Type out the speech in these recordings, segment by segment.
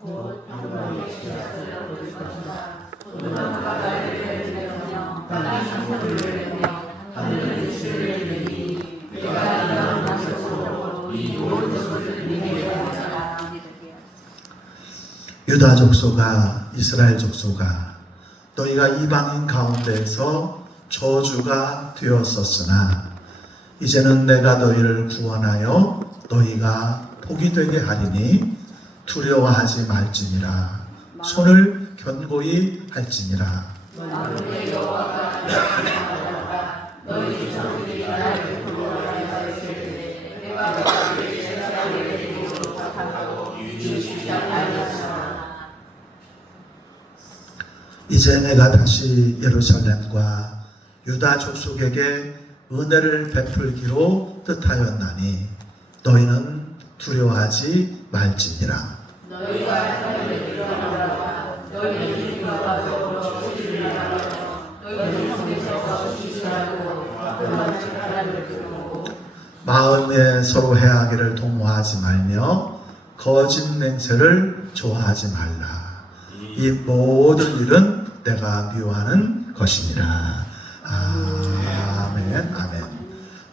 곧 하늘의 씨앗을 거둘 것이다. 그는 바다를 내리며 땅의 산소를 내리며 하늘의 이슬을 내리 내가 일어난 것으로 이 모든 것을 믿게 하리라. 유다 족속아, 이스라엘 족속아, 너희가 이방인 가운데에서 저주가 되었었으나 이제는 내가 너희를 구원하여 너희가 복이 되게 하리니 두려워하지 말지니라. 손을 견고히 할지니라. 만군의 여호와가 너희 조상들이 나를 부러워하였을 때 내가 너희를 제사를 드리고 부탁하고 이웃이 알렸으나 이제 내가 다시 예루살렘과 유다 족속에게 은혜를 베풀기로 뜻하였나니 너희는 두려워하지 말지니라. 너희가 하나님을 일어나라. 너희는 이와 더불어 주를 바라며 너희는 성에서 지시하고 그만 하나님을 부르고 마음에 서로 해하기를 도모하지 말며 거짓 맹세를 좋아하지 말라. 이 모든 일은 내가 미워하는 것이니라. 아멘, 아멘,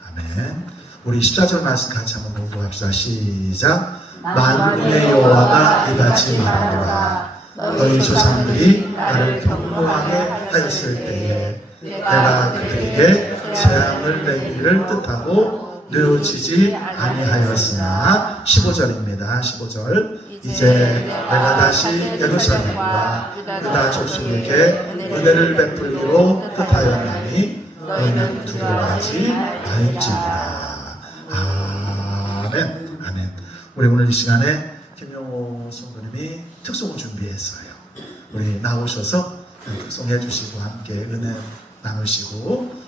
아멘. 우리 14절 말씀 같이 한번 공부합시다. 시작. 만군의 여호와가 이같이 말하노라. 너희 조상들이 나를 경노하게 하였을 때에 내가 그들에게 재앙을 내기를 뜻하고 뉘우치지 아니하였으나 15절입니다. 15절. 이제 내가 다시 예루살렘과 유다 족속에게 은혜를 베풀기로 뜻하였나니 너희는 두려워하지 말지니라. 아멘, 아멘. 우리 오늘 이 시간에 김용호 성도님이 특송을 준비했어요. 우리 나오셔서 특송해 주시고 함께 은혜 나누시고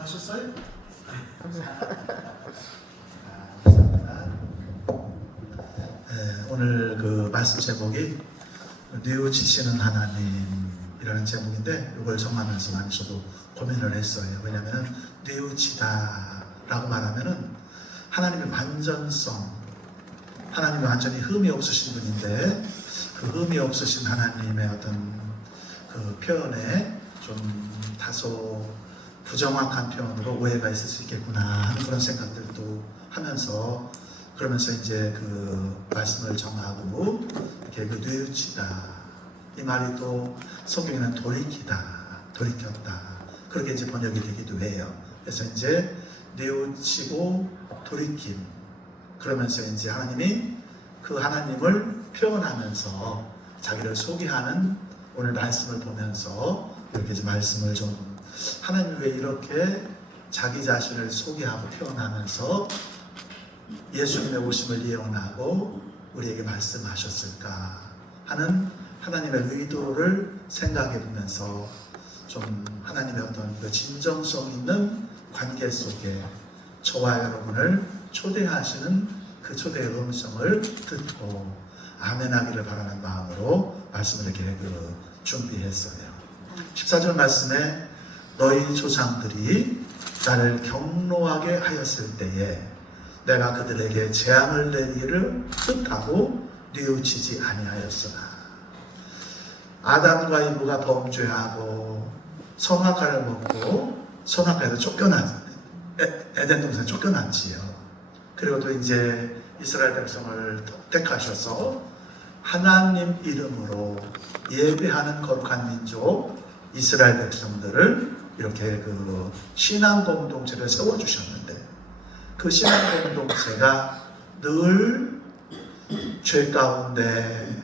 하셨어요? 오늘 그 말씀 제목이 뉘우치시는 하나님이라는 제목인데 이걸 정하면서 많이 저도 고민을 했어요. 왜냐하면 뉘우치다라고 말하면은 하나님의 완전성, 하나님이 완전히 흠이 없으신 분인데 그 흠이 없으신 하나님의 어떤 그 표현에 좀 다소 부정확한 표현으로 오해가 있을 수 있겠구나 하는 그런 생각들도 하면서 그러면서 이제 그 말씀을 정하고 이렇게 그 뉘우치다 이 말이 또 성경에는 돌이키다, 돌이켰다 그렇게 이제 번역이 되기도 해요. 그래서 이제 뉘우치고 돌이킴 그러면서 이제 하나님이 그 하나님을 표현하면서 자기를 소개하는 오늘 말씀을 보면서 이렇게 이제 말씀을 좀 하나님이 왜 이렇게 자기 자신을 소개하고 표현하면서 예수님의 오심을 예언하고 우리에게 말씀하셨을까 하는 하나님의 의도를 생각해 보면서 좀 하나님의 어떤 그 진정성 있는 관계 속에 저와 여러분을 초대하시는 그 초대의 음성을 듣고 아멘하기를 바라는 마음으로 말씀을 이렇게 그 준비했어요. 14절 말씀에 너희 조상들이 나를 경노하게 하였을 때에 내가 그들에게 재앙을 내리기를 뜻하고 뉘우치지 아니하였으나 아담과 이브가 범죄하고 선악과를 먹고 선악과에서 쫓겨나지 에덴 동산에 쫓겨났지요. 그리고 또 이제 이스라엘 백성을 택하셔서 하나님 이름으로 예배하는 거룩한 민족 이스라엘 백성들을 이렇게 그 신앙 공동체를 세워주셨는데 그 신앙 공동체가 늘 죄 가운데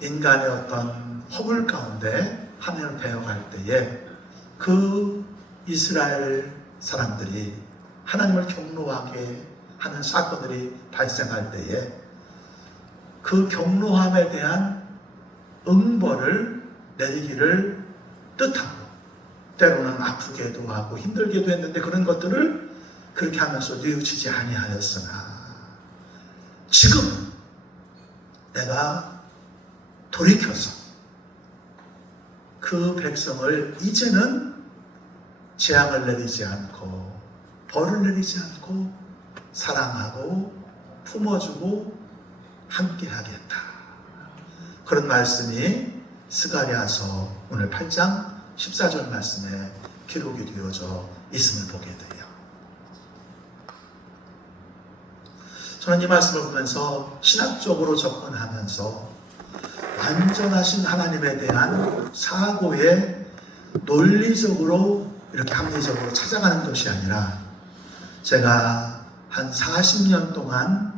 인간의 어떤 허물 가운데 하나님을 배워갈 때에 그 이스라엘 사람들이 하나님을 경노하게 하는 사건들이 발생할 때에 그 경노함에 대한 응벌을 내리기를 뜻하고 때로는 아프게도 하고 힘들게도 했는데 그런 것들을 그렇게 하면서 뉘우치지 아니하였으나 지금 내가 돌이켜서 그 백성을 이제는 재앙을 내리지 않고 벌을 내리지 않고 사랑하고 품어주고 함께 하겠다. 그런 말씀이 스가랴서 오늘 8장 14절 말씀에 기록이 되어져 있음을 보게 돼요. 저는 이 말씀을 보면서 신학적으로 접근하면서 완전하신 하나님에 대한 사고에 논리적으로 이렇게 합리적으로 찾아가는 것이 아니라 제가 한 40년 동안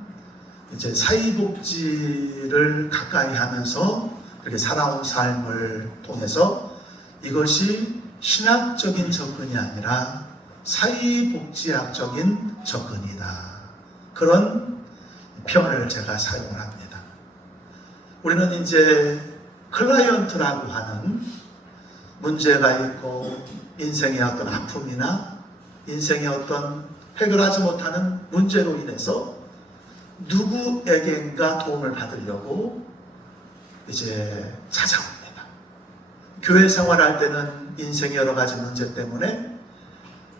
이제 사회복지를 가까이 하면서 이렇게 살아온 삶을 통해서 이것이 신학적인 접근이 아니라 사회복지학적인 접근이다. 그런 표현을 제가 사용을 합니다. 우리는 이제 클라이언트라고 하는 문제가 있고 인생의 어떤 아픔이나 인생의 어떤 해결하지 못하는 문제로 인해서 누구에겐가 도움을 받으려고 이제 찾아옵니다. 교회 생활할 때는 인생의 여러 가지 문제 때문에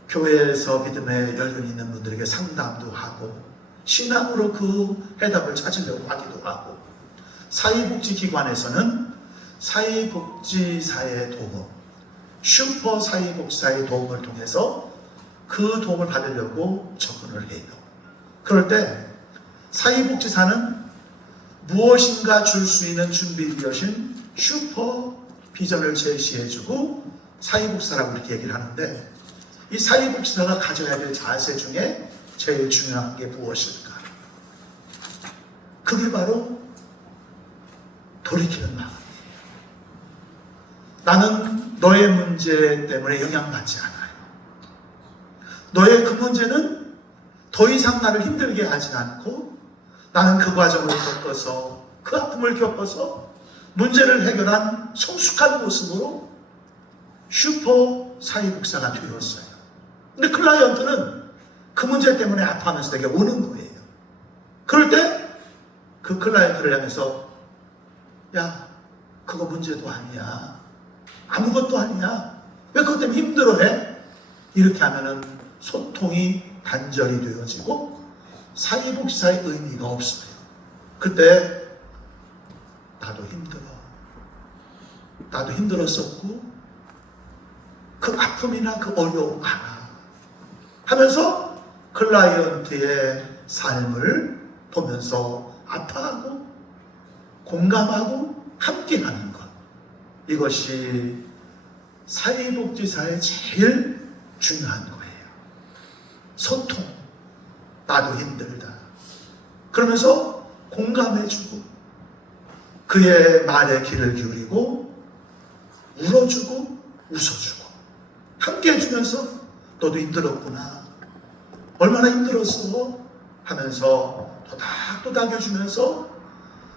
교회에서 믿음의 연륜이 있는 분들에게 상담도 하고 신앙으로 그 해답을 찾으려고 하기도 하고, 사회복지기관에서는 사회복지사의 도움, 슈퍼 사회복지사의 도움을 통해서 그 도움을 받으려고 접근을 해요. 그럴 때 사회복지사는 무엇인가 줄 수 있는 준비되어진 슈퍼 비전을 제시해주고 사회복지사라고 이렇게 얘기를 하는데, 이 사회복지사가 가져야 될 자세 중에 제일 중요한 게 무엇일까? 그게 바로 돌이키는 마음이에요. 나는 너의 문제 때문에 영향받지 않아요. 너의 그 문제는 더 이상 나를 힘들게 하지 않고 나는 그 과정을 겪어서 그 아픔을 겪어서 문제를 해결한 성숙한 모습으로 슈퍼 사회복지사가 되었어요. 근데 클라이언트는 그 문제 때문에 아파하면서 내게 오는 거예요. 그럴 때 그 클라이언트를 향해서 야, 그거 문제도 아니야. 아무것도 아니야. 왜 그것 때문에 힘들어해? 이렇게 하면은 소통이 단절이 되어지고 사회복지사의 의미가 없어요. 그때 나도 힘들어. 나도 힘들었었고 그 아픔이나 그 어려움 알아. 하면서 클라이언트의 삶을 보면서 아파하고 공감하고 함께하는 것. 이것이 사회복지사의 제일 중요한 거예요. 소통. 나도 힘들다. 그러면서 공감해주고 그의 말에 귀를 기울이고 울어주고 웃어주고 함께 해주면서 너도 힘들었구나. 얼마나 힘들었어? 하면서 토닥토닥 해주면서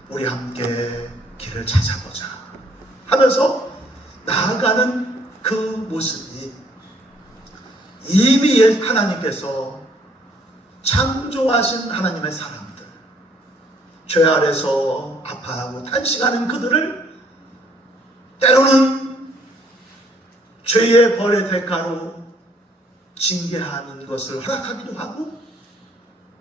우리 함께 길을 찾아보자 하면서 나아가는 그 모습이 이미 하나님께서 창조하신 하나님의 사람들, 죄 아래서 아파하고 탄식하는 그들을 때로는 죄의 벌의 대가로 징계하는 것을 허락하기도 하고,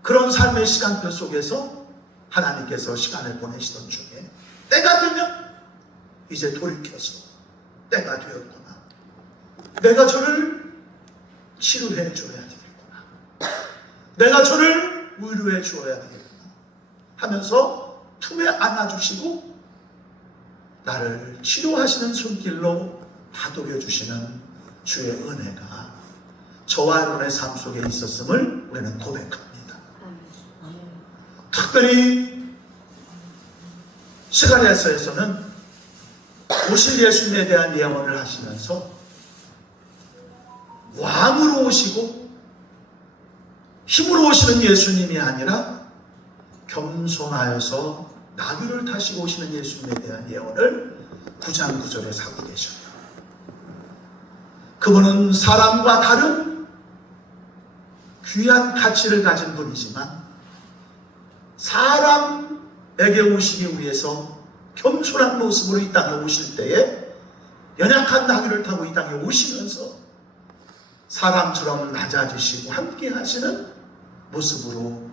그런 삶의 시간표 속에서 하나님께서 시간을 보내시던 중에 때가 되면 이제 돌이켜서 때가 되었구나. 내가 저를 치료해 줘야 되겠구나. 내가 저를 위로해 주어야 되겠구나 하면서 품에 안아주시고 나를 치료하시는 손길로 다독여 주시는 주의 은혜가 저와 여러분의 삶 속에 있었음을 우리는 고백합니다. 특별히 스가랴서에서는 오실 예수님에 대한 예언을 하시면서 왕으로 오시고 힘으로 오시는 예수님이 아니라 겸손하여서 나귀를 타시고 오시는 예수님에 대한 예언을 9장 9절에 하고 계셔요. 그분은 사람과 다른 귀한 가치를 가진 분이지만 사람에게 오시기 위해서 겸손한 모습으로 이 땅에 오실 때에 연약한 산 나귀를 타고 이 땅에 오시면서 사람처럼 낮아지시고 함께 하시는 모습으로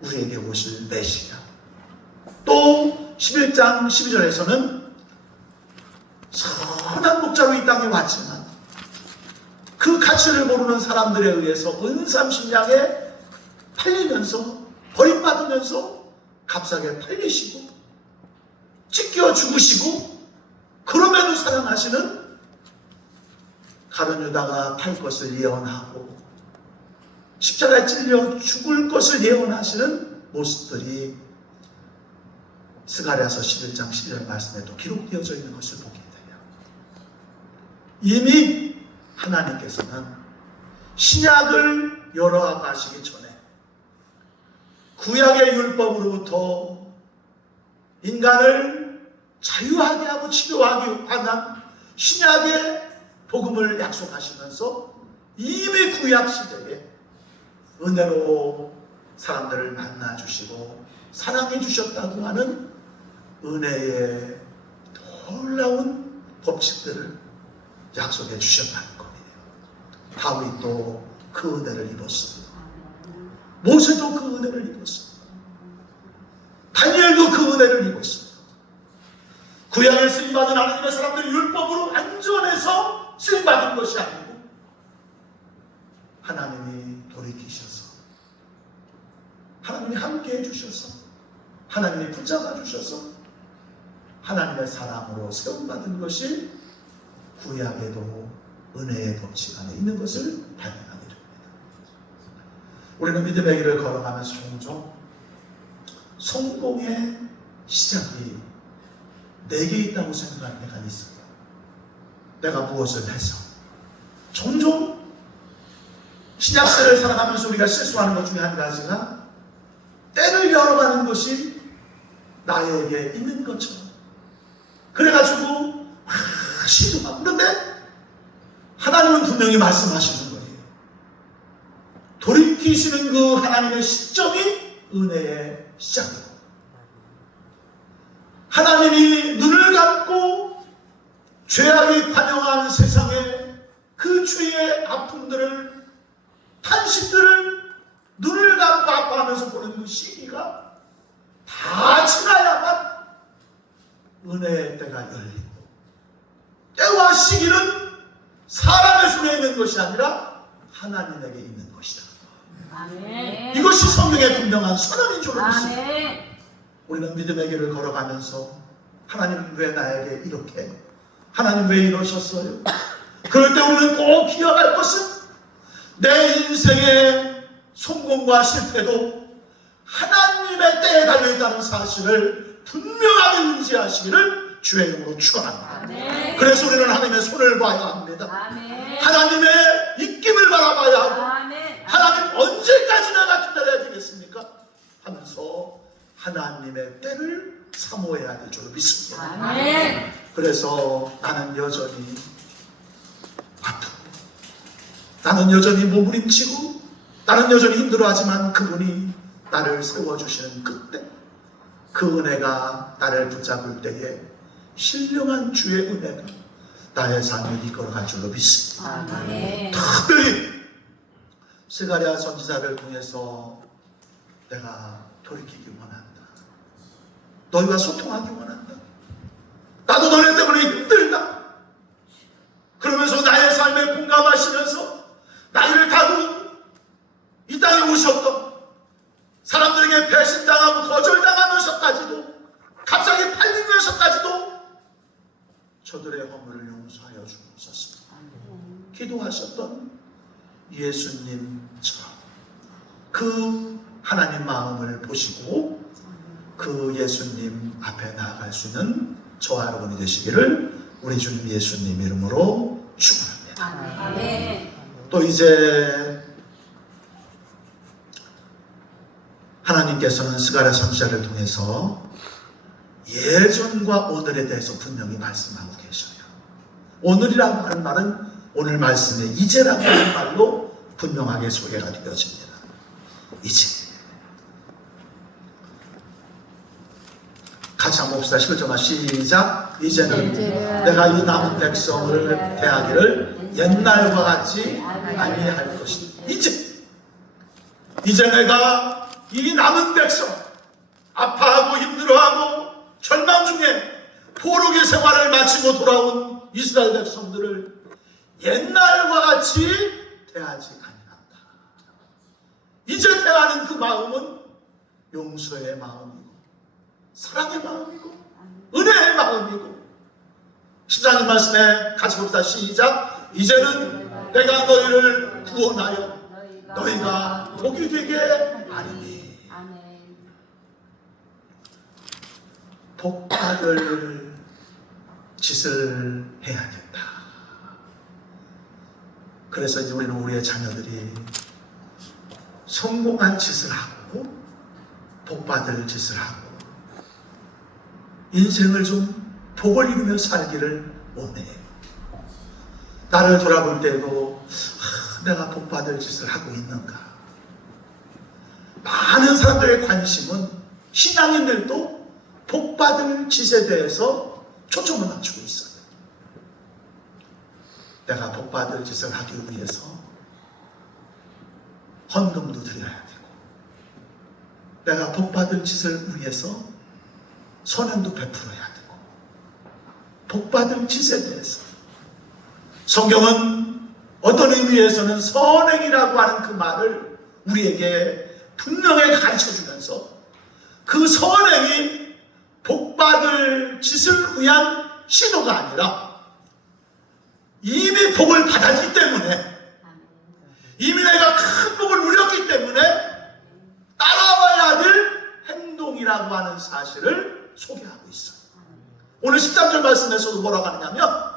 우리에게 오실 메시아. 또 11장 12절에서는 선한 목자로 이 땅에 왔지만 그 가치를 모르는 사람들에 의해서 은삼신양에 팔리면서 버림받으면서 값싸게 팔리시고 찢겨 죽으시고 그럼에도 사랑하시는 가룟 유다가 팔 것을 예언하고 십자가에 찔려 죽을 것을 예언하시는 모습들이 스가랴서 11장 11절 말씀에도 기록되어져 있는 것을 보게 돼요. 이미 하나님께서는 신약을 열어가시기 전에 구약의 율법으로부터 인간을 자유하게 하고 치료하기 위한 신약의 복음을 약속하시면서 이미 구약 시대에 은혜로 사람들을 만나주시고 사랑해 주셨다고 하는 은혜의 놀라운 법칙들을 약속해 주셨다는 겁니다. 다윗도 그 은혜를 입었습니다. 모세도 그 은혜를 입었습니다. 다니엘도 그 은혜를 입었습니다. 구약에 쓰임받은 하나님의 사람들이 율법으로 안전해서 쓰임받은 것이 아니고 하나님이 돌이키셔서 하나님이 함께 해주셔서 하나님이 붙잡아 주셔서 하나님의 사랑으로 세움받은 것이 구약에도 은혜의 법칙 안에 있는 것을 발견하게 됩니다. 우리는 믿음의 길을 걸어가면서 종종 성공의 시작이 내게 있다고 생각할 때가 있습니다. 내가 무엇을 해서 종종 신약세를 살아가면서 우리가 실수하는 것 중에 한 가지가 때를 열어가는 것이 나에게 있는 것처럼 그래가지고 시도하고 그런데 하나님은 분명히 말씀하시는 거예요. 돌이키시는 그 하나님의 시점이 은혜의 시작이고 하나님이 눈을 감고 죄악이 관영한 세상에 그 죄의 아픔들을 탄식들을 눈을 감고 아파하면서 보는 그 시기가 다 지나야만 은혜의 때가 열리고 때와 시기는 사람의 손에 있는 것이 아니라 하나님에게 있는 것이다. 아멘. 이것이 성경의 분명한 선언인 줄 믿습니다. 아멘. 우리는 믿음의 길을 걸어가면서 하나님 왜 나에게 이렇게 하나님 왜 이러셨어요? 그럴 때 우리는 꼭 기억할 것은 내 인생의 성공과 실패도 하나님의 때에 달려있다는 사실을 분명하게 인지하시기를 주의 이름으로 축원합니다. 아멘. 그래서 우리는 하나님의 손을 봐야 합니다. 아멘. 하나님의 입김을 바라봐야 하고 아멘. 하나님 언제까지 내가 기다려야 되겠습니까? 하면서 하나님의 때를 사모해야 될 줄 믿습니다. 아멘. 그래서 나는 여전히 아프고 나는 여전히 몸부림치고 나는 여전히 힘들어하지만 그분이 나를 세워주시는 그때 그 은혜가 나를 붙잡을 때에 신령한 주의 은혜가 나의 삶을 이끌어갈 줄로 믿습니다. 아멘. 특별히 스가랴 선지자를 통해서 내가 돌이키기 원한다. 너희와 소통하기 원한다. 나도 너네 때문에 힘들다. 그러면서 나의 삶에 공감하시면서 나이를 타고 이 땅에 오셨던 사람들에게 배신당하고 거절당하면서까지도 값싸게 팔리면서까지도 저들의 허물을 용서하여 주옵소서. 기도하셨던 예수님처럼 그 하나님 마음을 보시고 그 예수님 앞에 나아갈 수 있는 저와 여러분이 되시기를 우리 주님 예수님 이름으로 축원합니다. 아멘. 또 이제 하나님께서는 스가랴 선지자를 통해서 예전과 오늘에 대해서 분명히 말씀하고 계셔요. 오늘이라고 하는 말은 오늘 말씀에 이제라고 하는 말로 분명하게 소개가 되어집니다. 이제 같이 한번 봅시다. 11절만 시작. 이제는 이제는 내가 이 남은 백성을 대하기를 옛날과 같이 아니할 것이다. 이제 내가 이 남은 백성, 아파하고 힘들어하고 절망 중에 포로기 생활을 마치고 돌아온 이스라엘 백성들을 옛날과 같이 대하지 아니한다. 이제 대하는 그 마음은 용서의 마음이고 사랑의 마음이고 은혜의 마음이고 14절 말씀에 같이 봅시다. 시작. 이제는 내가 너희를 구원하여 너희가 복이 되게 하리니. 복받을 짓을 해야겠다. 그래서 이제 우리는 우리의 자녀들이 성공한 짓을 하고 복받을 짓을 하고 인생을 좀 복을 이루며 살기를 원해. 나를 돌아볼 때도 내가 복받을 짓을 하고 있는가. 많은 사람들의 관심은 신앙인들도 복받을 짓에 대해서 초점을 맞추고 있어요. 내가 복받을 짓을 하기 위해서 헌금도 드려야 되고 내가 복받을 짓을 위해서 선행도 베풀어야 되고 복받을 짓에 대해서 성경은 어떤 의미에서는 선행이라고 하는 그 말을 우리에게 분명히 가르쳐주면서 그 선행이 복받을 짓을 위한 시도가 아니라 이미 복을 받았기 때문에 이미 내가 큰 복을 누렸기 때문에 따라와야 될 행동이라고 하는 사실을 소개하고 있어요. 오늘 13절 말씀에서도 뭐라고 하느냐면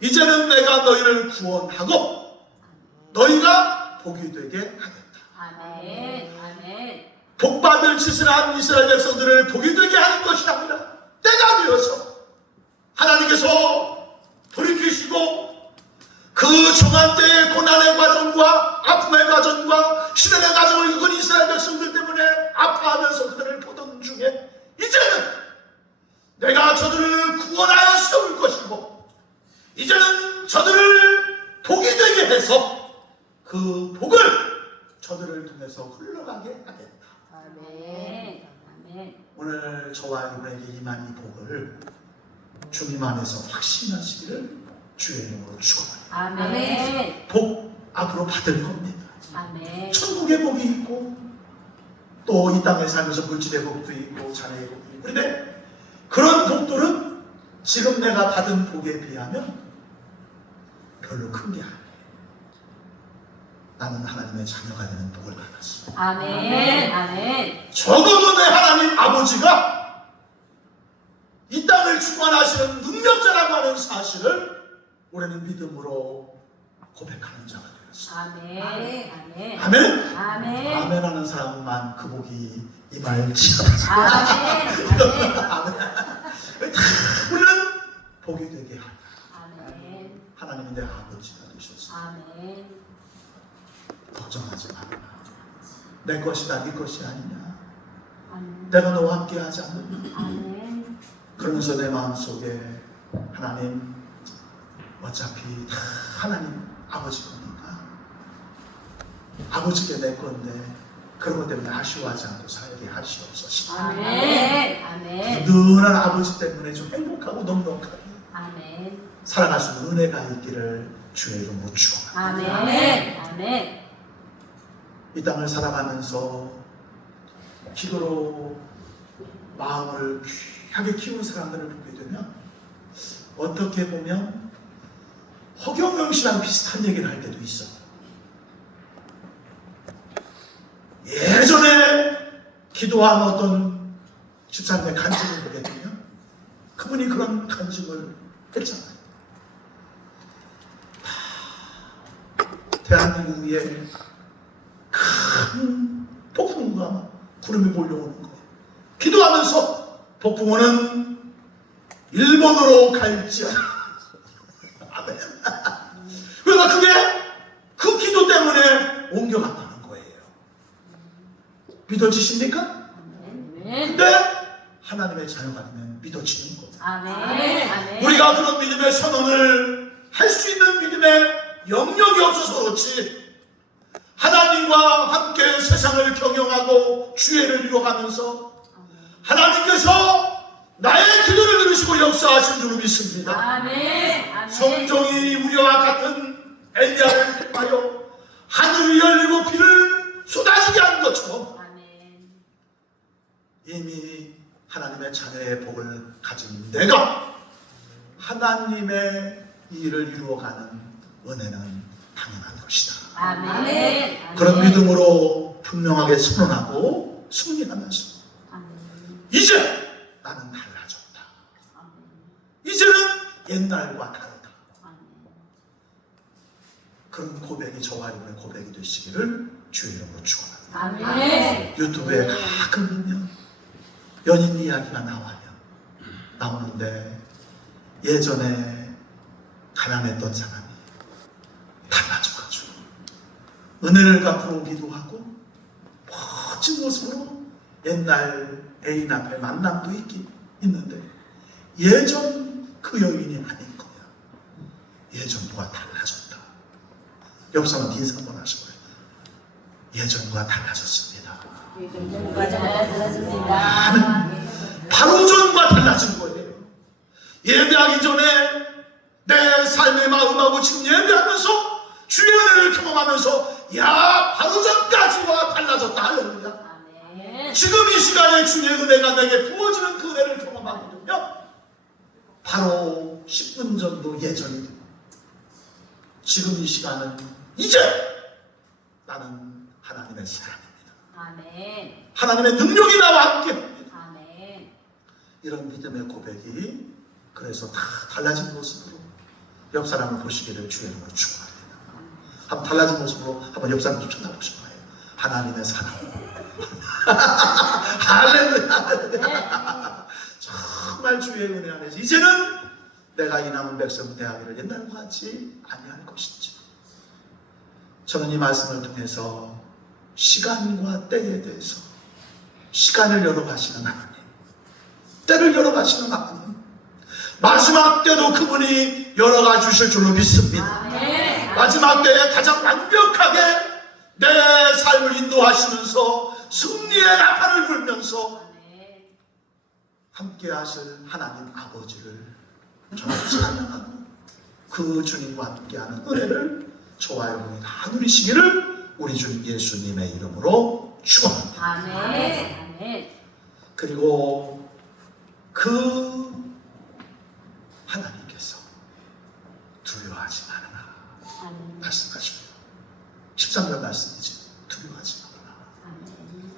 이제는 내가 너희를 구원하고 너희가 복이 되게 하겠다. 아멘. 아멘. 복받을 짓을 한 이스라엘 백성들을 복이 되게 하는 것이 아니라 때가 되어서 하나님께서 돌이키시고 그 정한 때의 고난의 과정과 아픔의 과정과 시련의 과정을 겪은 이스라엘 백성들 때문에 아파하면서 그들을 보던 중에 이제는 내가 저들을 구원하여 세울 것이고 이제는 저들을 복이 되게 해서 그 복을 저들을 통해서 흘러가게 하겠다. 아멘. 아멘. 오늘 저와 여러분에게 임한 이 복을 주님 안에서 확신하시기를 주의 이름으로 축원합니다. 아멘. 복 앞으로 받을 겁니다. 아멘. 천국의 복이 있고 또 이 땅에 살면서 물질의 복도 있고 자녀의 복도 있고 그런데 그런 복들은 지금 내가 받은 복에 비하면 별로 큰 게 아니에요. 나는 하나님의 자녀가 되는 복을 받았어. 아멘. 아멘. 적어도 내 하나님 아버지가 이 땅을 주관하시는 능력자라고 하는 사실을 우리는 믿음으로 고백하는 자가 되었어. 아멘. 아멘. 아멘? 아멘. 아멘 하는 사람만 그 복이 임할지어다. 아멘. 아멘. 우리는 복이 되게 하라. 아멘. 하나님이 내 아버지가 되셨어. 아멘. 걱정하지 마라. 내 것이다 네 것이 아니냐. 아멘. 내가 너와 함께 하지 않느냐. 아멘. 그러면서 내 마음속에 하나님 어차피 다 하나님 아버지 거니까 아버지께 내 건데 그런 것 때문에 아쉬워하지 않고 살게 하시옵소서. 아멘. 아멘. 든든한 아버지 때문에 좀 행복하고 넉넉하게 아멘. 살아갈 수 있는 은혜가 있기를 주의 이름으로 축원합니다. 아멘. 아멘. 이 땅을 살아가면서 기도로 마음을 귀하게 키운 사람들을 보게 되면 어떻게 보면 허경영 씨랑 비슷한 얘기를 할 때도 있어요. 예전에 기도한 어떤 집사님의 간증을 보게 되면 그분이 그런 간증을 했잖아요. 대한민국 위에 큰 폭풍과 구름이 몰려오는 거예요. 기도하면서 폭풍우는 일본으로 갈지어다. 아멘. 그러니까 그게 그 기도 때문에 옮겨갔다는 거예요. 믿어지십니까? 아멘. 근데 하나님의 자녀가 되면 믿어지는 겁니다. 아멘. 아멘. 우리가 그런 믿음의 선언을 할 수 있는 믿음의 영역이 없어서 그렇지, 하나님과 함께 세상을 경영하고 주애를 이루어가면서 하나님께서 나의 기도를 들으시고 역사하신 줄로 믿습니다. 아멘. 아멘. 성종이 우리와 같은 엘리야를 택하여 하늘이 열리고 비를 쏟아지게 한 것처럼 아멘. 이미 하나님의 자녀의 복을 가진 내가 하나님의 일을 이루어가는 은혜는 당연한 것이다. 아멘. 그런 믿음으로 분명하게 선언하고 승리하면서 아멘. 이제 나는 달라졌다. 아멘. 이제는 옛날과 다르다. 아멘. 그런 고백이 저와 여러분의 고백이 되시기를 주의 이름으로 축원합니다. 아멘. 유튜브에 가끔 보면 연인 이야기가 나오는데 예전에 가난했던 사람이 달라져가지고 은혜를 갚으러 오기도 하고 멋진 모습으로 옛날 애인 앞에 만남도 있는데 예전 그 여인이 아닌 거야. 예전과 달라졌다. 옆사람 인사 한번 하시고요. 예전과 달라졌습니다. 바로 전과 달라진 거예요. 예배하기 전에 내 삶의 마음하고 지금 예배하면서 주의 은혜를 경험하면서 야 바로 전까지와 달라졌다. 할렐루야. 아멘. 지금 이 시간에 주의 은혜가 내게 부어지는 그 은혜를 경험하거든요. 바로 10분 전도 예전이 되고 지금 이 시간은 이제 나는 하나님의 사람입니다. 아멘. 하나님의 능력이 나와 함께합니다. 아멘. 이런 믿음의 고백이 그래서 다 달라진 모습으로 옆 사람을 보시기를 주의 이름으로 축원합니다. 한번 달라진 모습으로 한번 옆 사람 좀 쳐다보실 거예요. 하나님의 사랑. 할렐루야. 정말 주의 은혜 안에서 이제는 내가 이 남은 백성 대하기를 옛날과 같이 아니할 것인지. 저는 이 말씀을 통해서 시간과 때에 대해서 시간을 열어가시는 하나님, 때를 열어가시는 하나님, 마지막 때도 그분이 열어가 주실 줄로 믿습니다. 아멘. 마지막 때에 가장 완벽하게 내 삶을 인도하시면서 승리의 나팔을 불면서 아멘. 함께 하실 하나님 아버지를 저는 찬양하고 그 주님과 함께하는 은혜를 저와 여러분이 다 누리시기를 우리 주님 예수님의 이름으로 축원합니다. 아멘. 아멘. 그리고 그 하나님께서 두려워하지 말아라 아멘. 말씀하십니다. 13절 말씀이지. 두려워하지 말아라. 아멘.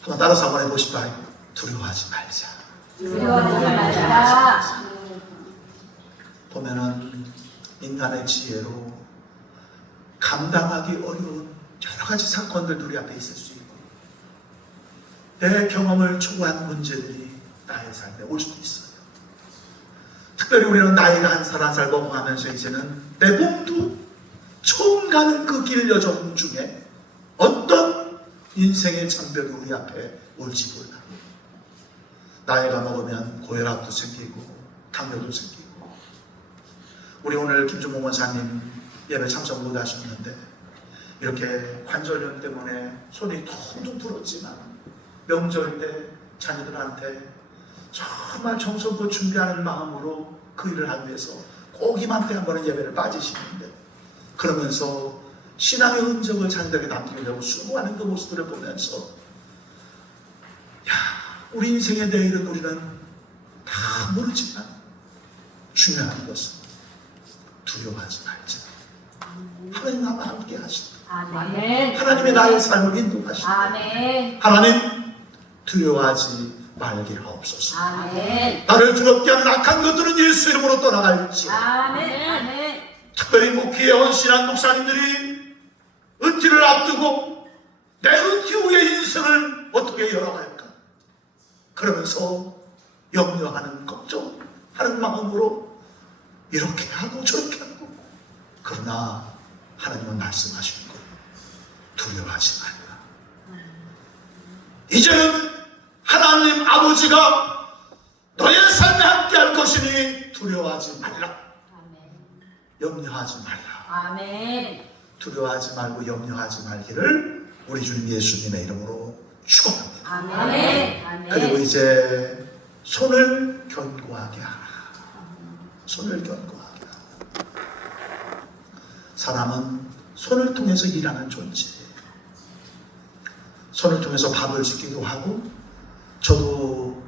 한번 따라서 한번 해보실까요? 두려워하지 말자. 두려워하지 말자. 보면은 인간의 지혜로 감당하기 어려운 여러 가지 사건들 우리 앞에 있을 수 있고 내 경험을 초과한 문제들이 나의 삶에 올 수도 있어요. 특별히 우리는 나이가 한 살 한 살 먹어가면서 이제는 내 몸도 처음 가는 그 길 여정 중에 어떤 인생의 장벽이 우리 앞에 올지 몰라. 나이가 먹으면 고혈압도 생기고 당뇨도 생기고. 우리 오늘 김준모 원사님 예배 참석 못 하셨는데 이렇게 관절염 때문에 손이 퉁퉁 불었지만 명절 때 자녀들한테 정말 정성껏 준비하는 마음으로 그 일을 하기 위해서 꼭 이맘때 한 번은 예배를 빠지시는데 그러면서 신앙의 흔적을 자녀들에게 남기려고 수고하는 그 모습들을 보면서 야, 우리 인생의 내일은 우리는 다 모르지만 중요한 것은 두려워하지 말자. 하나님 나와 함께 하시다. 아멘. 하나님의 나의 삶을 인도하시다. 아멘. 하나님 두려워하지 말게 하옵소서. 아멘. 나를 두렵게 하는 악한 것들은 예수 이름으로 떠나갈지. 아멘. 아멘. 특별히 목회에 헌신한 목사님들이 은퇴를 앞두고 내 은퇴 후의 인생을 어떻게 열어갈까 그러면서 염려하는 걱정하는 마음으로 이렇게 하고 저렇게 하고 그러나 하나님은 말씀하시는 거예요. 두려워하지 말라. 이제는 하나님 아버지가 너의 삶에 함께할 것이니 두려워하지 말라. 염려하지 말라. 아멘. 두려워하지 말고 염려하지 말기를 우리 주님 예수님의 이름으로 축원합니다. 아멘. 아멘. 그리고 이제 손을 견고하게 하라. 손을 견고하게 하라. 사람은 손을 통해서 일하는 존재예요. 손을 통해서 밥을 짓기도 하고, 저도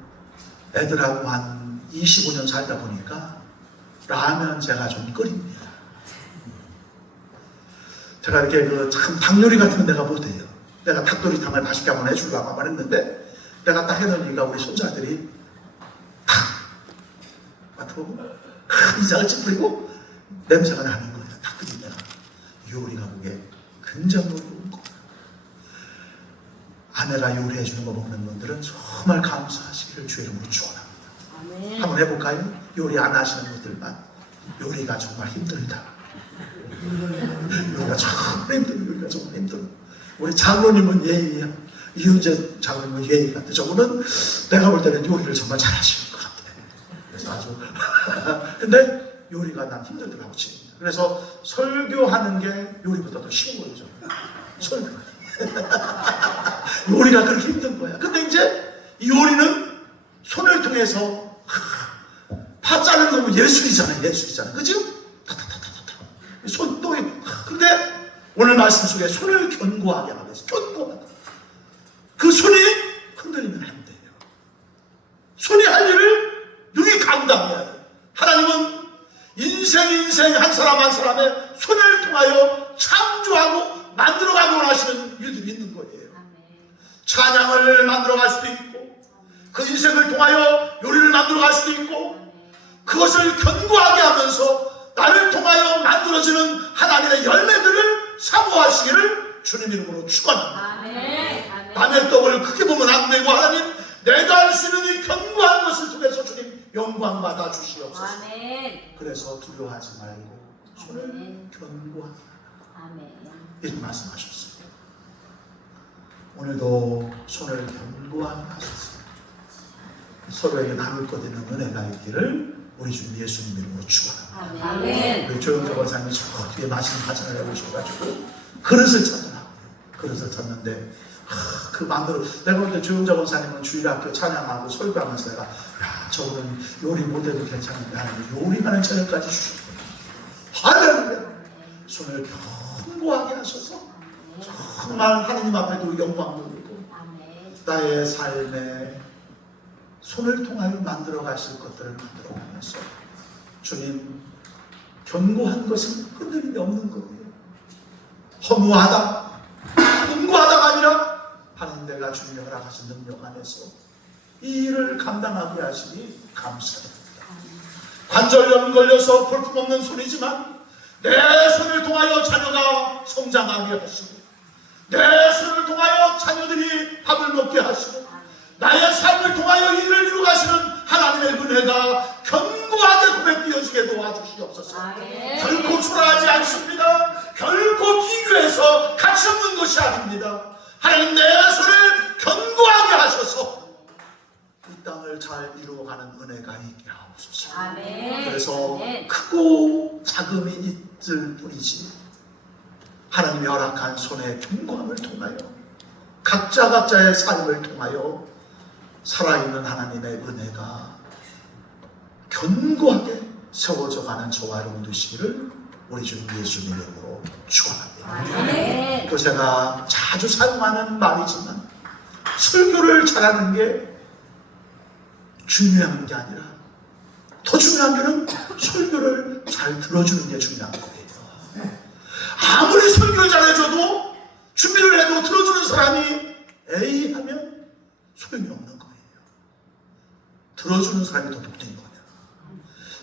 애들하고 한 25년 살다 보니까 라면 제가 좀 끓입니다. 제가 이렇게 참 닭요리 같은 건 내가 못해요. 내가 닭도리탕을 맛있게 한번 해주려고 한번 했는데, 내가 딱 해놓으니까 우리 손자들이 탁 맡아보고 이상을 찌푸리고 냄새가 나는 거예요. 딱 끓이면 요리가 그게 굉장히 어려운 거예요. 아내가 요리해 주는 거 먹는 분들은 정말 감사하시기를 주의 이름으로 축원합니다. 아멘. 한번 해볼까요? 요리 안 하시는 분들만. 요리가 정말 힘들다. 요리가 정말 힘들어. 요리가 정말 힘들어. 우리 장로님은 예의야. 이윤재 장로님은 예의 같아. 저분은 내가 볼 때는 요리를 정말 잘하시는 것 같아. 그래서 아주 근데 요리가 난 힘들더라고 지금. 그래서 설교하는 게 요리보다 더 쉬운 거죠. 설교. 요리가 그렇게 힘든 거야. 근데 이제 이 요리는 손을 통해서 파 자르는 거 보면 예술이잖아요. 예술이잖아요. 그죠? 손 또. 근데 오늘 말씀 속에 손을 견고하게 하고 있어요. 견고하게. 그 손이 흔들리면 안 돼요. 손이 할 일을 능히 감당해야 돼요. 하나님은 인생 한 사람 한 사람의 손을 통하여 창조하고 만들어가고 하시는 일들이 있는 거예요. 찬양을 만들어갈 수도 있고, 그 인생을 통하여 요리를 만들어갈 수도 있고, 그것을 견고하게 하면서 나를 통하여 만들어지는 하나님의 열매들을 사모하시기를 주님 이름으로 축원합니다. 남의 떡을 크게 보면 안 되고, 하나님 내가 할 수 있는 이 견고한 것을 통해서 주님 영광 받아 주시옵소서. 그래서 두려워하지 말고 손을 견고하게 하라. 이렇게 말씀하셨습니다. 오늘도 손을 견고하게 하셨습니다. 서로에게 나눌 것 있는 은혜가 있기를 우리 주 예수님 이름으로 축원합니다. 우리 조영조 권사님이 저 뒤에 맛있는 반찬을 해오셔가지고 그릇을 찾더라고요. 그릇을 찾는데 그 만들어 내가 볼 때 조영조 권사님은 주일학교 찬양하고 설교하면서 내가 야 저분은 요리 못해도 괜찮은데 하나님 요리하는 저녁까지 주셨거든요. 할렐루야. 손을 견고하게 하셔서 정말 하나님 앞에도 영광 돌리고 나의 삶에 손을 통하여 만들어 가실 것들을 만들어 가면서 주님 견고한 것은 흔들림이 없는 거예요. 허무하다 견고하다가 아니라 하나님 내가 주님이 허락하신 능력 안에서 이 일을 감당하게 하시니 감사합니다. 관절염 걸려서 볼품없는 손이지만 내 손을 통하여 자녀가 성장하게 하시고, 내 손을 통하여 자녀들이 밥을 먹게 하시고, 나의 삶을 통하여 일을 이루가시는 하나님의 은혜가 견고하게 고백 되어지게 도와주시옵소서. 결코 초라하지 않습니다. 결코 비교해서 가치 없는 것이 아닙니다. 하나님 내 손을 견고하게 하셔서 이 땅을 잘 이루어가는 은혜가 있게 하옵소서. 그래서 크고 작음이 있을 뿐이지 하나님이 허락한 손의 견고함을 통하여 각자의 삶을 통하여 살아있는 하나님의 은혜가 견고하게 세워져 가는 저와 여러분 되시기를 우리 주님 예수님 이름으로 축원합니다. 또 제가 자주 사용하는 말이지만 설교를 잘하는 게 중요한 게 아니라 더 중요한 게는 설교를 잘 들어주는 게 중요한 거예요. 아무리 설교를 잘해줘도 준비를 해도 들어주는 사람이 에이 하면 소용이 없는 거예요. 들어주는 사람이 더 복된 거예요.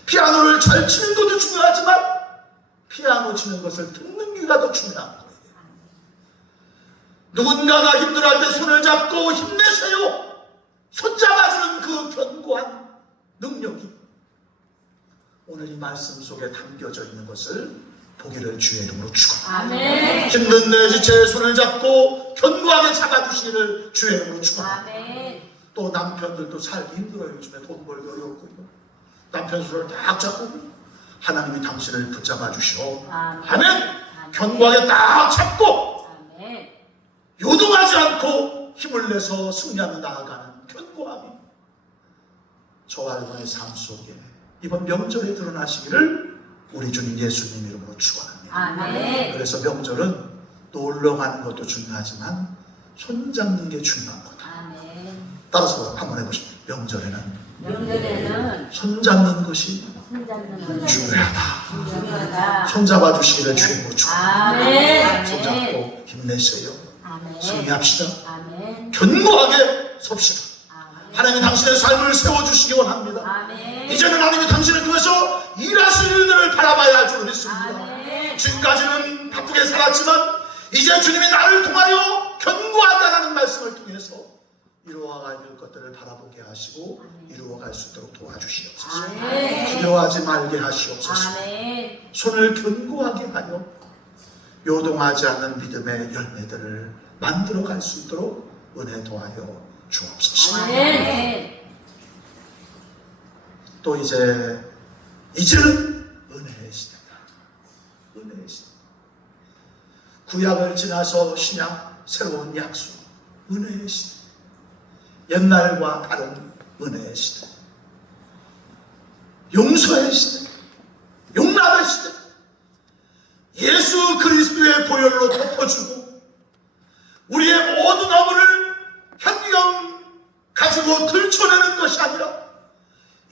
피아노를 잘 치는 것도 중요하지만 피아노 치는 것을 듣는 게가 더 중요한 거예요. 누군가가 힘들어할 때 손을 잡고 힘내세요. 손잡아주는 그 견고한 능력이 오늘 이 말씀 속에 담겨져 있는 것을 보기를 주의 이름으로 축원합니다. 힘든 내 지체의 손을 잡고 견고하게 잡아주시기를 주의 이름으로 축원합니다. 또 남편들도 살기 힘들어요. 요즘에 돈 벌기 어렵고요. 남편 손을 딱 잡고 하나님이 당신을 붙잡아 주시오. 아멘. 견고하게 딱 잡고 요동하지 않고 힘을 내서 승리하며 나아가는 견고함이 저와 여러분의 삶 속에 이번 명절에 드러나시기를 우리 주님 예수님 이름으로 축원합니다. 아멘. 그래서 명절은 놀러 가는 것도 중요하지만 손잡는 게 중요한 거다. 아멘. 따라서 한번 해보시죠. 명절에는 손잡는 것이 것이 중요하다. 손잡아 주시기를 주님으로 축원합니다. 아멘. 손잡고 힘내세요. 아멘. 승리합시다. 아멘. 견고하게 섭시다. 아멘. 하나님이 당신의 삶을 세워주시기 원합니다. 아멘. 이제는 하나님이 당신을 통해서 일하실 일들을 바라봐야 할 줄 믿습니다. 아멘. 지금까지는 바쁘게 살았지만 이제 주님이 나를 통하여 견고하다라는 말씀을 통해서 이루어가야 될 것들을 바라보게 하시고 이루어갈 수 있도록 도와주시옵소서. 아멘. 두려워하지 말게 하시옵소서. 아멘. 손을 견고하게 하여 요동하지 않는 믿음의 열매들을 만들어갈 수 있도록 은혜 도하여 주옵소서. 아멘. 또 이제는 은혜의 시대다. 은혜의 시대. 구약을 지나서 신약 새로운 약속. 은혜의 시대. 옛날과 다른 은혜의 시대. 용서의 시대. 용납의 시대. 예수 그리스도의 보혈로 덮어주고 우리의 모든 허물을 현경 가지고 들춰내는 것이 아니라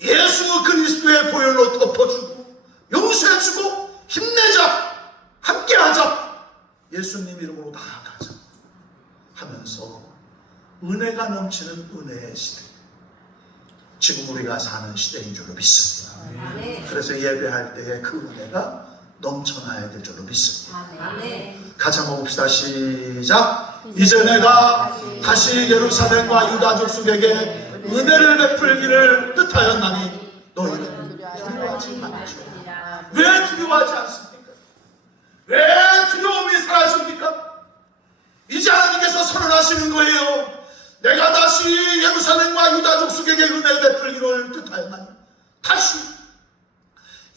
예수 그리스도의 보혈로 덮어주고 용서해주고 힘내자, 함께하자, 예수님 이름으로 나아가자 하면서 은혜가 넘치는 은혜의 시대, 지금 우리가 사는 시대인 줄로 믿습니다. 그래서 예배할 때에 그 은혜가 넘쳐나야 될 줄로 믿습니다. 아멘. 같이 한번 봅시다. 시작. 이제 내가 다시 예루살렘과 유다 족속에게 은혜를 베풀기를 뜻하였나니 너희는 두려워하지 말지어다. 왜 두려워하지 않습니까? 왜 두려움이 사라집니까? 이제 하나님께서 선언하시는 거예요. 내가 다시 예루살렘과 유다 족속에게 은혜를 베풀기를 뜻하였나니 다시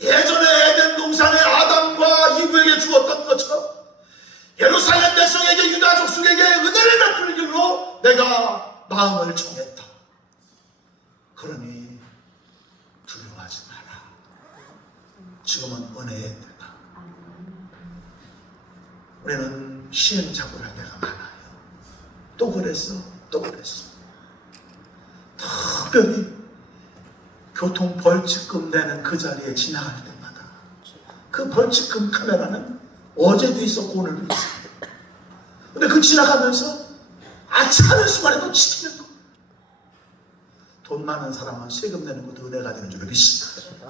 예전에 에덴 동산에 아담과 이브에게 주었던 것처럼 예루살렘 백성에게 유다 족속에게 은혜를 베풀기로 내가 마음을 정했다. 그러니 두려워하지 마라. 지금은 은혜의 때다. 우리는 시행착오를 할 때가 많아요. 또 그랬어, 또 그랬어. 특별히 교통 벌칙금 내는 그 자리에 지나갈 때마다 그 벌칙금 카메라는 어제도 있었고 오늘도 있어요. 근데 그 지나가면서 아차하는 순간에 또 지키는 거. 돈 많은 사람은 세금 내는 것도 은혜가 되는 줄로 믿습니다.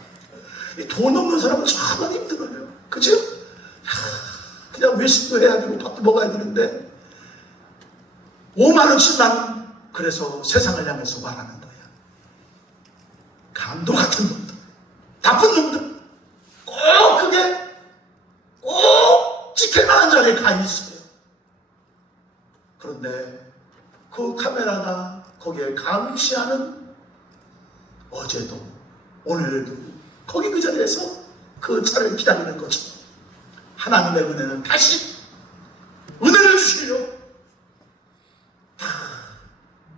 돈 없는 사람은 정말 힘들어요. 그죠? 그냥 외식도 해야 되고 밥도 먹어야 되는데 5만 원씩 나는 그래서 세상을 향해서 말하는 거야. 강도 같은 놈들, 나쁜 놈들, 꼭 그게 꼭 지킬 만한 자리에 가 있어요. 그런데 그 카메라가 거기에 감시하는 어제도 오늘도 거기 그 자리에서 그 차를 기다리는 것처럼 하나님의 은혜는 다시 은혜를 주시려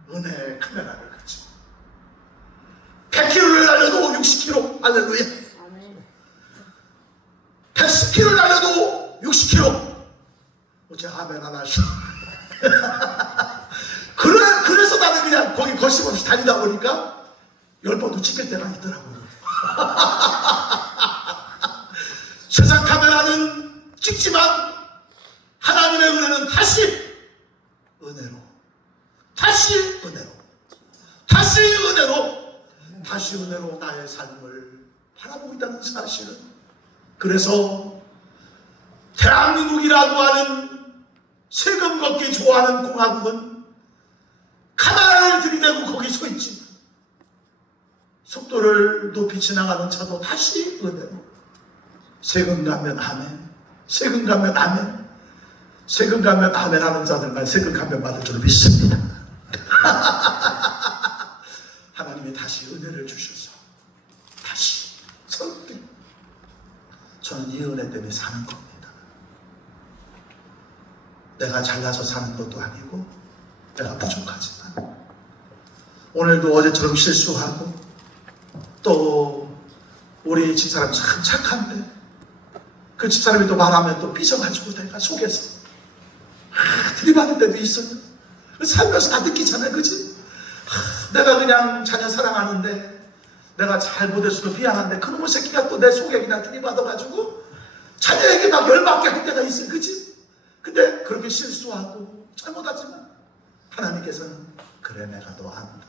은혜의 카메라를 같이 100km를 날려도 60km 할렐루야. 110km를 날려도 60km. 어째 아멘 안 하셔. 그래서 나는 그냥 거기 거침없이 다니다 보니까 10번도 찍힐 때가 있더라고요. 세상 카메라는 찍지만 하나님의 은혜는 다시 은혜로, 다시 은혜로, 다시 은혜로, 다시 은혜로 나의 삶을 바라보고 있다는 사실은, 그래서 대한민국이라고 하는 세금 걷기 좋아하는 공화국은 카메라를 들이대고 거기 서 있지. 속도를 높이 지나가는 차도 다시 은혜로. 세금 가면 아멘, 세금 가면 아멘, 세금 가면 아멘 하는 자들만 세금 가면 받을 줄 믿습니다. 은혜 때문에 사는 겁니다. 내가 잘나서 사는 것도 아니고 내가 부족하지만 오늘도 어제처럼 실수하고 또 우리 집사람 참 착한데 그 집사람이 또 말하면 또 삐져가지고 내가 속에서 들이받을 때도 있어요. 살면서 다 느끼잖아요, 그치? 내가 그냥 자녀 사랑하는데 내가 잘못해서도 미안한데 그놈의 새끼가 또 내 속에 그냥 들이받아가지고 자녀에게 막 열받게 할 때가 있어요, 그치? 근데 그렇게 실수하고 잘못하지만 하나님께서는 그래 내가 너 안다,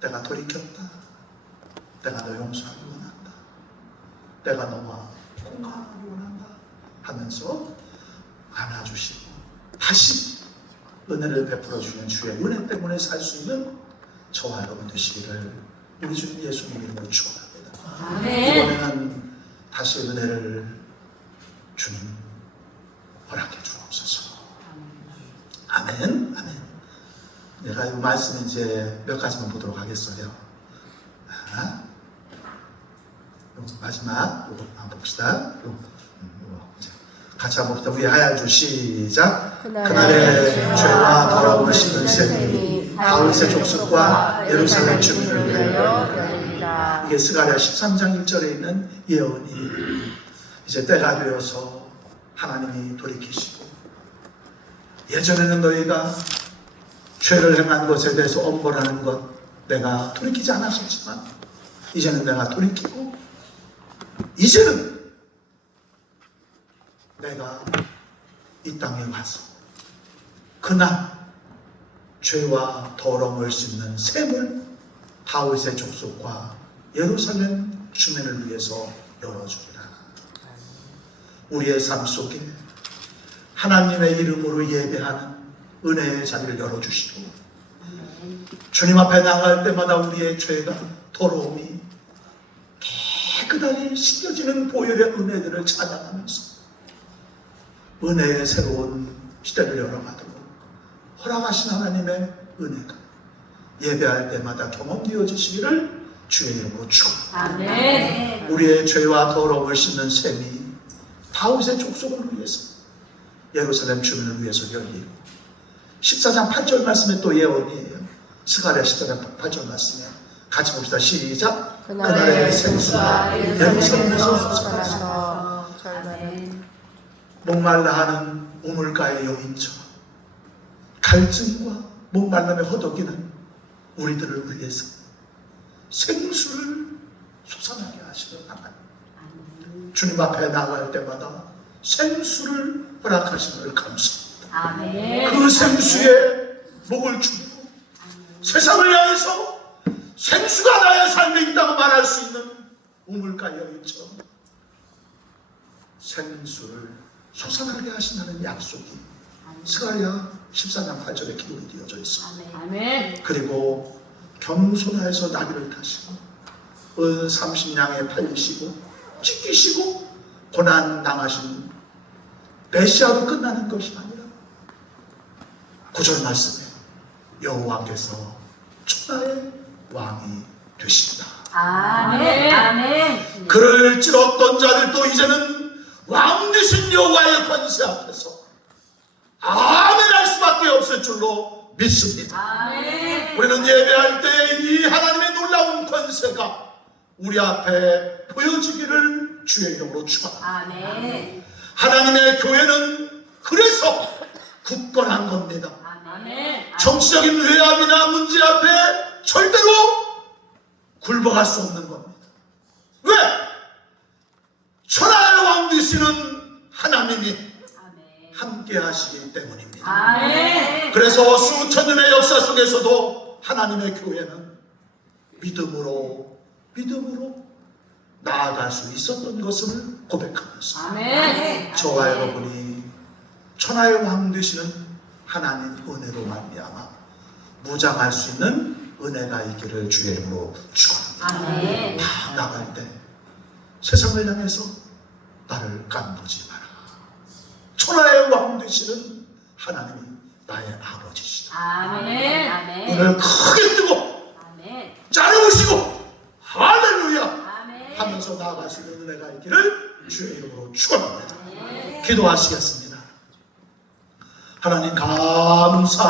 내가 돌이켰다, 내가 너 용서하기 원한다, 내가 너와 공감하기 원한다 하면서 안아주시고 다시 은혜를 베풀어 주는 주의 은혜 때문에 살 수 있는 저와 여러분 되시기를 우리 주님 예수님 이름으로 축원합니다. 아멘. 이번에는 다시 은혜를 주님 허락해 주옵소서. 아멘. 아멘. 내가 이 말씀 이제 몇 가지만 보도록 하겠어요. 마지막 이거 한번 봅시다. 같이 한번 봅시다. 우리 하얀 시작. 그날의 죄와 더러움을 씻는 셈이 다윗의 족속과 예루살렘 주민을 위하여. 이게 스가랴 13장 1절에 있는 예언이 이제 때가 되어서 하나님이 돌이키시고 예전에는 너희가 죄를 행한 것에 대해서 엄벌하는 것 내가 돌이키지 않았었지만 이제는 내가 돌이키고 이제는 내가 이 땅에 와서 그날 죄와 더러움을 씻는 셈을 다윗의 족속과 예루살렘 주민을 위해서 열어주리라. 우리의 삶 속에 하나님의 이름으로 예배하는 은혜의 자리를 열어주시고 주님 앞에 나갈 때마다 우리의 죄가 더러움이 깨끗하게 씻겨지는 보혈의 은혜들을 찬양하면서 은혜의 새로운 시대를 열어가도록 허락하신 하나님의 은혜가 예배할 때마다 경험되어지시기를 주의 이름으로 축원합니다. 아멘. 우리의 죄와 더러움을 씻는 셈이 다윗의 족속을 위해서 예루살렘 주민을 위해서 열리고 14장 8절 말씀에 또 예언이에요. 스가랴 14장 8절 말씀에 같이 봅시다. 시작. 그날의 생수가 예루살렘에서 솟아나서 목말라 하는 우물가의 여인처럼 갈증과 목말람에 허덕이는 우리들을 위해서 생수를 솟아나게 하시는 하나님, 주님 앞에 나갈 때마다 생수를 허락하시는 감사합니다. 아멘. 그 생수에 목을 주고 세상을 향해서 생수가 나의 삶에 있다고 말할 수 있는 우물가 여인처럼 생수를 솟아나게 하신다는 약속이 스가랴 14장 8절에 기록이 되어져 있습니다. 아멘. 그리고 겸손하여서 나귀를 타시고 은 30냥에 팔리시고 찢기시고 고난 당하신 메시아로 끝나는 것이 아니라 9절 말씀에 여호와께서 천하의 왕이 되신다. 아멘. 아멘. 그를 찔렀던 자들도 이제는 왕 되신 여호와의 권세 앞에서 아멘 할 수밖에 없을 줄로 믿습니다. 아멘. 우리는 예배할 때 이 하나님의 놀라운 권세가 우리 앞에 보여지기를 주의 이름으로 축원합니다. 아멘. 하나님의 교회는 그래서 굳건한 겁니다. 아멘. 정치적인 외압이나 문제 앞에 절대로 굴복할 수 없는 겁니다. 왜? 천하의 왕 되시는 하나님이 함께 하시기 때문입니다. 아멘. 그래서 수천 년의 역사 속에서도 하나님의 교회는 믿음으로 나아갈 수 있었던 것을 고백하면서 아멘. 저와 여러분이 천하의 왕 되시는 하나님 은혜로 말미암아 무장할 수 있는 은혜가 있기를 주의 이름으로 축원합니다. 아멘. 다 나갈 때 세상을 향해서 나를 깐보지 마라. 천하의 왕 되시는 하나님이 나의 아버지시다. 아멘. 아멘. 눈을 크게 뜨고 아멘. 자르시고 할렐루야 아멘. 하면서 나아가시는 은혜가 있기를 주의 이름으로 축원합니다. 기도하시겠습니다. 하나님 감사합니다.